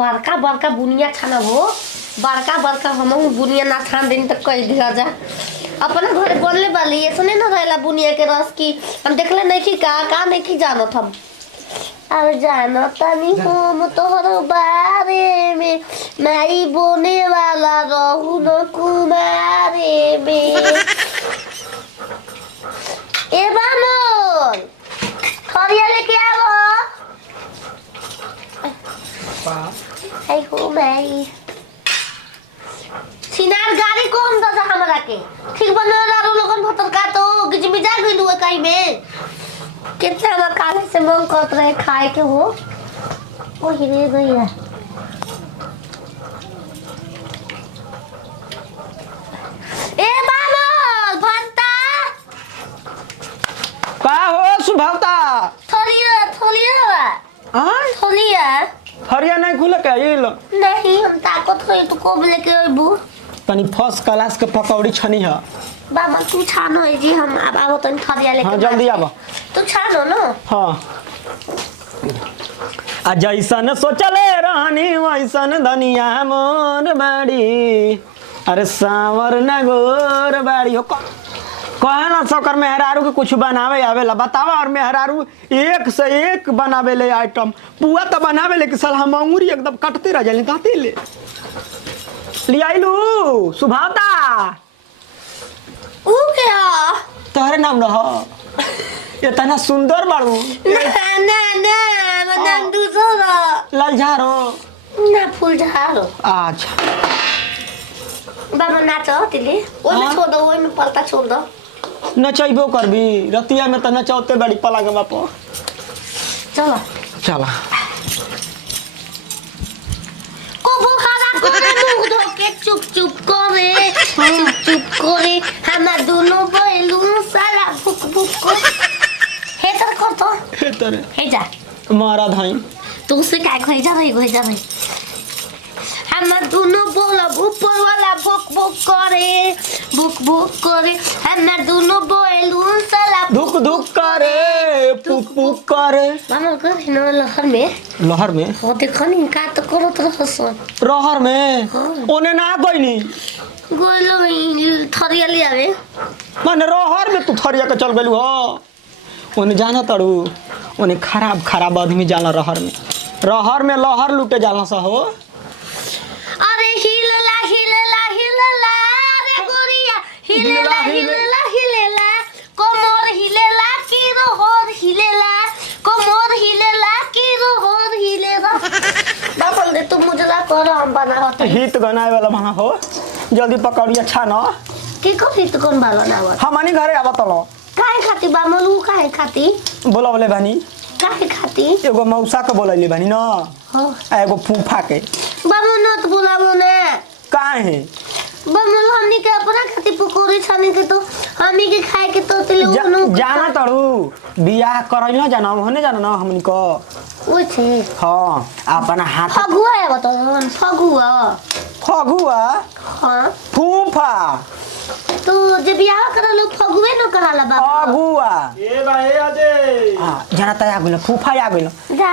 बड़का बड़का बुनिया छाना हो बड़का बड़का हम बुनिया ना छान दिन तक कह दिया जा अपना घर बनले वाली ये सुने ना रहेला बुनिया के रस की हम देखले नहीं कि का नहीं कि जानत हम अब जानत नहीं हम तोहर बारे में माई बोने वाला रहू न कुमारे में ए बामोल थरिया लेके आवो आई हो मैं सिनार गाड़ी कौन दादा हमरा के ठीक बनो दारू लोगन भतर का तो गिजमी जा गई दुआ काई में कितना हम काले से मन करत रहे खाए के हो ओ हिरे गई ए बाबा भंता का हो सुभावता थोलिया हां थोलिया हरिया नहीं खुले के इल नहीं हम ताकत है तो कोब लेके आबू तनी फर्स्ट क्लास के पकौड़ी छनी है बाबा तू छानो है जी हम अब आओ तनी थरिया लेके हां जल्दी आबो तू छानो ना हां आ जैसन सोचले रहनी वैसन धनिया मोर बाड़ी अरे सावर न गोर बाड़ी हो कहे ना सकर मेहरारू के कुछ बनावे आवेला बतावा और मेहरारू एक से एक बनावे ले आइटम पुआ तो बनावे ले कि साल हम अंगूरी एकदम कटते रह जाले दाते ले लियाइलू सुभावता ऊ क्या तोहरे नाम रह इतना सुंदर बाड़ू ना मतलब दूसरा लालझारो ना फूल झारो अच्छा बाबा नाचो तिले ओने छोड़ दो ओने पलता छोड़ दो नचैबो करबी रतिया में तो नचौते बड़ी पलंग बाप चलो चला कोबो खाना करे मुंह धो के चुप चुप करे हमार दोनों बैलू साला भुक भुक को हे तर कर तो हे तरे हे जा मारा धाई तू से काय खोई जा भाई हमार दोनों बोला ऊपर वाला भुक भुक करे हमार दोनों बैलू साला धुक धुक करे पुक पुक करे मामा कर न लहर में हो देखो नी का तो करो तो हसो रहर में ओने ना गइनी गोलो थरिया ले आवे माने रहर में तू थरिया के चल गेलू हो ओने जाना तड़ू ओने खराब आदमी जाला रहर में लहर लूटे जाला सा हो अरे हिलला रे गोरिया हिलला कोमोर हिलला की रोहर हिलला कोमोर हिलला की रोहर हिलेगा बाबा दे तुम मुझे ला कर हम बना होता हित गनाए वाला बना हो जल्दी पकड़िया अच्छा न की को हित कौन बालो ना हो हमनी घरे आवा तलो काहे खाती बामलू काहे खाती बोला बोले बानी काहे खाती एगो मौसा के बोलैले बानी न हो एगो फूफा के बामू न तो बुलावो ने काहे बामलू हमनी के अपना खाती पकोड़ी छाने के तो हमनी के खाए के तो तिले जाना तड़ू बियाह करैल न जाना होने जाना न हमनी को ओछे हां अपन हाथ फगुआ है बताओ फगुआ हां फूफा तो जब बियाह कर लो फगुए न कहाला बाबा फगुआ ए भाई आजे हां जाना त आ गेल फूफा आ गेल जा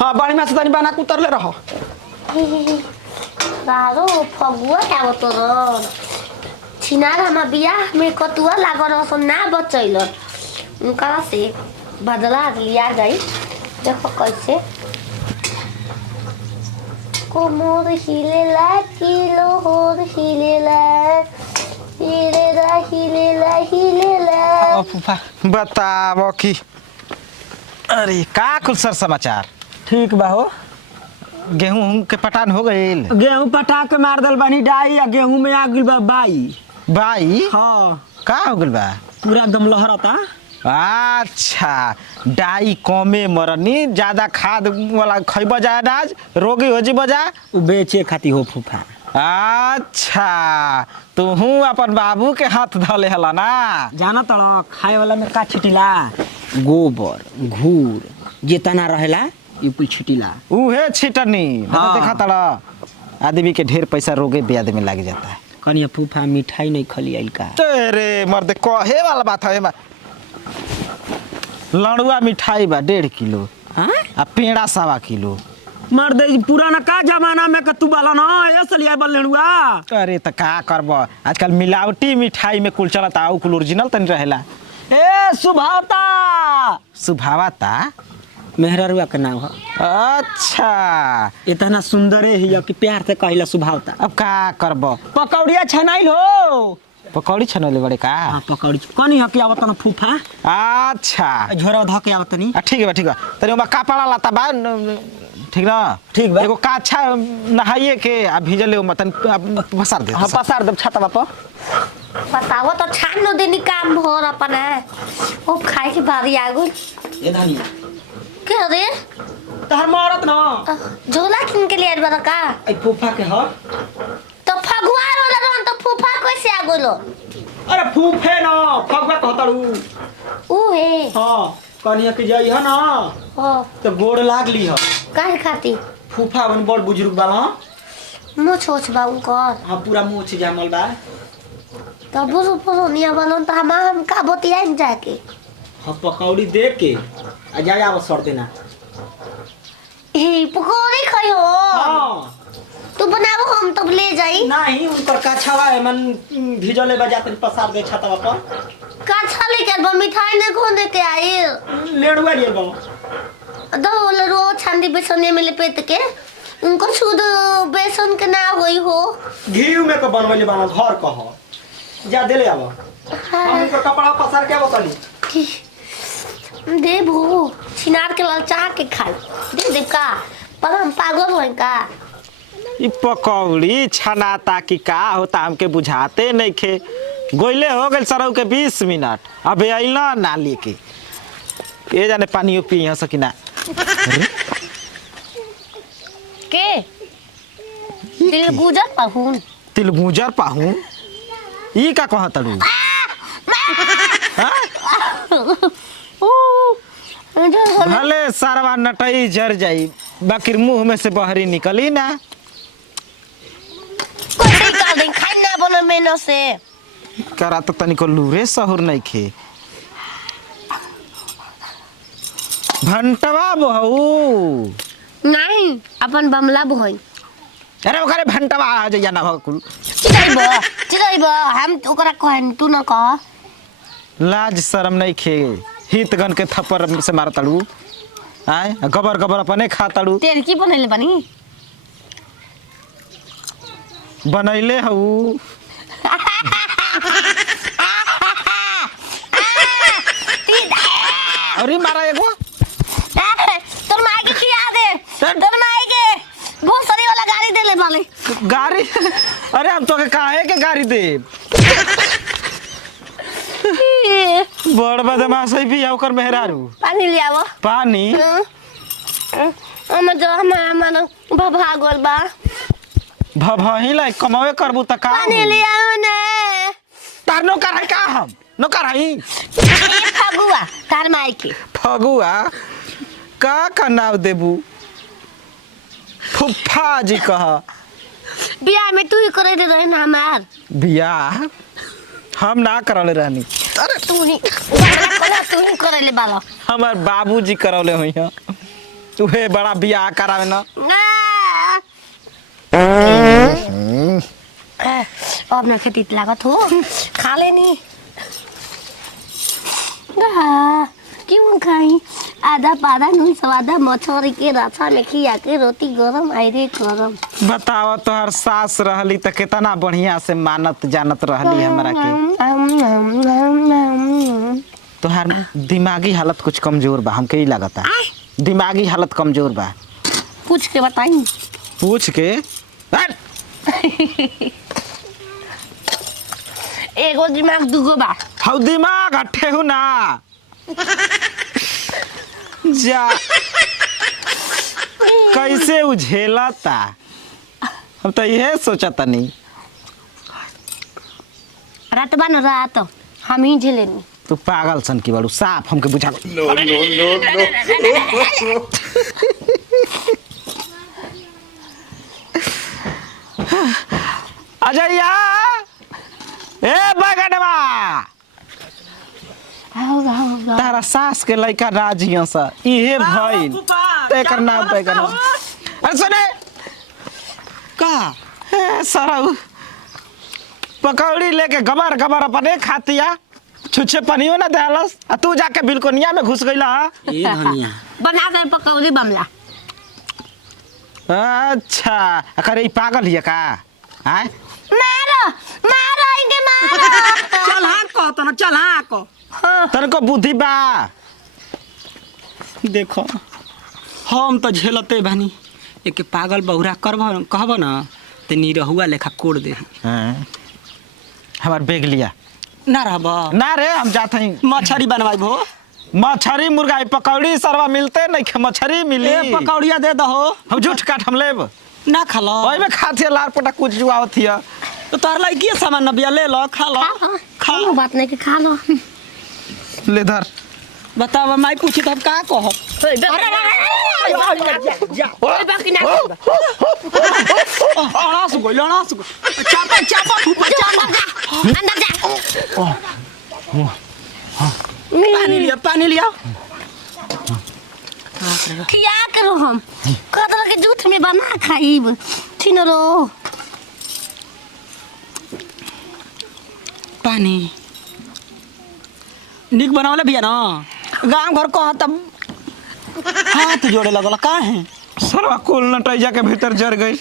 हां बड़ी में से तनी बना के उतरले रहो बारो फगुआ क्या बतरो छिनार हम बियाह में कतुआ लागल रहो ना बचैल उनका से बदला लिया जाई देखो कैसे कोमोर हिलेला किलो होर हिलेला ओ फूफा बताओ कि अरे का कुल सर समाचार ठीक बा हो गेहूं के पटान हो गइल गेहूं पटा के मार दल बानी डाई या गेहूं में आ गेल बा बाई हां का हो गइल बा पूरा दम लहरता अच्छा डाई कमे मरनी ज्यादा खाद वाला खइब जा अनाज रोगी हो जी बजा उ बेचे खाती हो फूफा अच्छा तू अपन बाबू के हाथ धले हला ना जाना तड़ खाए वाला में का छिटिला गोबर घूर जितना रहेला यूपी छिटिला उहे छिटनी हाँ। देखा तड़ा आदमी के ढेर पैसा रोगे ब्याज में लग जाता है कनिया फूफा मिठाई नहीं खली आइल का तेरे मर्द कहे वाला बात है लड़ुआ मिठाई बा 1.5 किलो हाँ आ पेड़ा 1.25 किलो मर दे पुराना का जमाना में तू बाला ना ये सलिया बल लेड़ुआ। अरे त का करब आजकल मिलावटी मिठाई में कुल चलता आउ कुल ओरिजिनल तनी रहेला। ए सुभावता सुभावता मेहरारुआ के नाम है। अच्छा इतना सुंदर है कि प्यार से कहला सुभावता। अब का करब पकौड़िया छनाइल हो। पकौड़ी छनले बड़े का। हाँ पकौड़ी कनी है कि आवत ना फूफा। अच्छा झोरा ध के आवत नी। ठीक है तनी ओमा कपड़ा लाता बा ठीक ना। ठीक बा। एगो काछा नहाइए के आ भिजले ओ मतन पसार दे। हाँ पसार दब छाता बापा। बताओ तो छान नो देनी काम भर अपन है ओ खाए के बारी आ गई। ये धनिया क्या रे तहर मारत ना झोला किन के लिए बता का ए फूफा के ह। तो फगुआ रोला रहन तो फूफा कैसे आ गलो। अरे फूफे ना फगवा कहतड़ू। ऊ है हां कनिया के जाई है ना ओ तो गोड़ लागली ह। काहे खाती फूफा बन बड़ बुजुर्ग बाला। मो छोछ बा उनकर। हां पूरा मुंह छ जामल बा। तो बुझो बुझो निया बनन तो हम का बतिया जाके। हाँ पकौड़ी दे के आ जाए आव सर देना। ए पकोड़ी खायो हाँ तू बनाबो हम तब ले जाई। नहीं उनकर काछवा है मन भिजले बजाते पसार दे छतवा पर। का छले के बा मिठाई ने कोने के आई लेड़ुआ लिए बा। दो रो छांदी बेसन में लपेट के उनको शुद्ध बेसन के ना होई हो। घी में के बनवले बाना घर कह जा देले आव। हम इनकर कपड़ा पसार के आवतली। दे भू छिनार के ललचा के खाई दे दे का पर हम पागल होई का। ई पकौड़ी छनाता कि का होता हमके बुझाते नहीं खे। गोइले हो गए सरऊ के 20 मिनट अब आइला ना लेके ये जाने पानियो पी यहाँ सकिना। के दिल गुजर पाहुन तिलगुजर पाहू ई का कहतड़ू। भले सारवा नटई जर जाई बाकी मुंह में से बहरी निकली ना। कोई कर दे खाई ना बनो मेनो से करा तो तनिको लूरे सहूर नहीं खे। भंटवा बहू नहीं अपन बमला बोई। अरे ओकरे भंटवा आ जाइया ना भकुल। चिराइबो हम ओकरा कहन तू न कह। लाज शर्म नहीं खे हितगन के थप्पड़ से मारतड़ू आय गबर गबर अपने खातड़ू। तेरे की बनैले बनी बनैले हऊ अरे मारा एगो तोर माई के खिया दे तोर माई के भोसरी वाला गाड़ी देले बाले गाड़ी। अरे हम तो के काहे के गाड़ी दे बड़ बदमाश है भी ओकर मेहरारू। पानी ले आवो पानी हम जो हमारा भभा गोल बा भभही लाई कमावे करबू त का पानी ले आओ ने तार नौकर है का हम नौकर है फगुआ तार माई के फगुआ का नाव देबू फुफ्फा जी कह। बियाह में तू ही करे दे रहे ना हमार बियाह हम ना करले रहनी। अरे तू ही करे ले बाला हमार बाबूजी करौले हुई हैं तुहे बड़ा बियाह करावे ना। अब ना खेती लागत हो खा लेनी क्यों खाई आधा पादा नहीं स्वादा मछली के रसा में खिया के रोटी गरम आयरे गरम। बताओ तोहर सास रहली त कितना बढ़िया से मानत जानत रहली हमरा के। तोहर दिमागी हालत कुछ कमजोर बा हमके ही लगता दिमागी हालत कमजोर बा। पूछ के बताई पूछ के एगो दिमाग दुगो बा हौ दिमाग हट्ठे हु ना जा कैसे उझेलता हम तो यह सोचता नहीं। रात बा न रात हम ही झेलेनी। तू पागल सन की बाड़ू साफ हमके बुझा अजया ए बगड़वा तारा सास के लइका राजिया सा इहे भइल तेकर नाम पे करना अरे सुने का सरऊ पकौड़ी लेके गबर गबर अपने खातिया छुच्छे पनियो ना देलस आ तू जाके बिल्कोनिया में घुस गईला। ए धनिया बना दे पकौड़ी बमला। अच्छा अरे ई पागल हिया का आय मारो मारो इनके मारो। चल हाँ कहता ना चल हाँ को हाँ तनको बुद्धि बा। देखो हम तो झेलते बानी एक पागल बहुरा करब कहब ना ते निरहुआ लेखा कोड़ दे हमार बेग लिया ना रहब ना रे हम जात हई मछरी बनवाई भो मछरी मुर्गा ई पकौड़ी सरवा मिलते नहीं खे मछरी मिली। ए पकौड़िया दे दहो हम झूठ काट हम लेब ना खा लो ओई में खाती लार पटा कुछ जुआवत हिया। तो तोहर लड़की सामान न बिया ले लो खा लो खा लो बात नहीं कि खा लो। ले धर बताओ माई पूछी तो हम का कहो अड़ास गइल चापा चापा फूफा चापा अंदर जा। पानी लिया क्या करो हम कदर के जूठ में बना खाइब छिनरो। पानी निक बनावले भैया ना गांव घर कह तब हाथ जोड़े लगल का है सरवा कुल नटैया के भीतर जर गई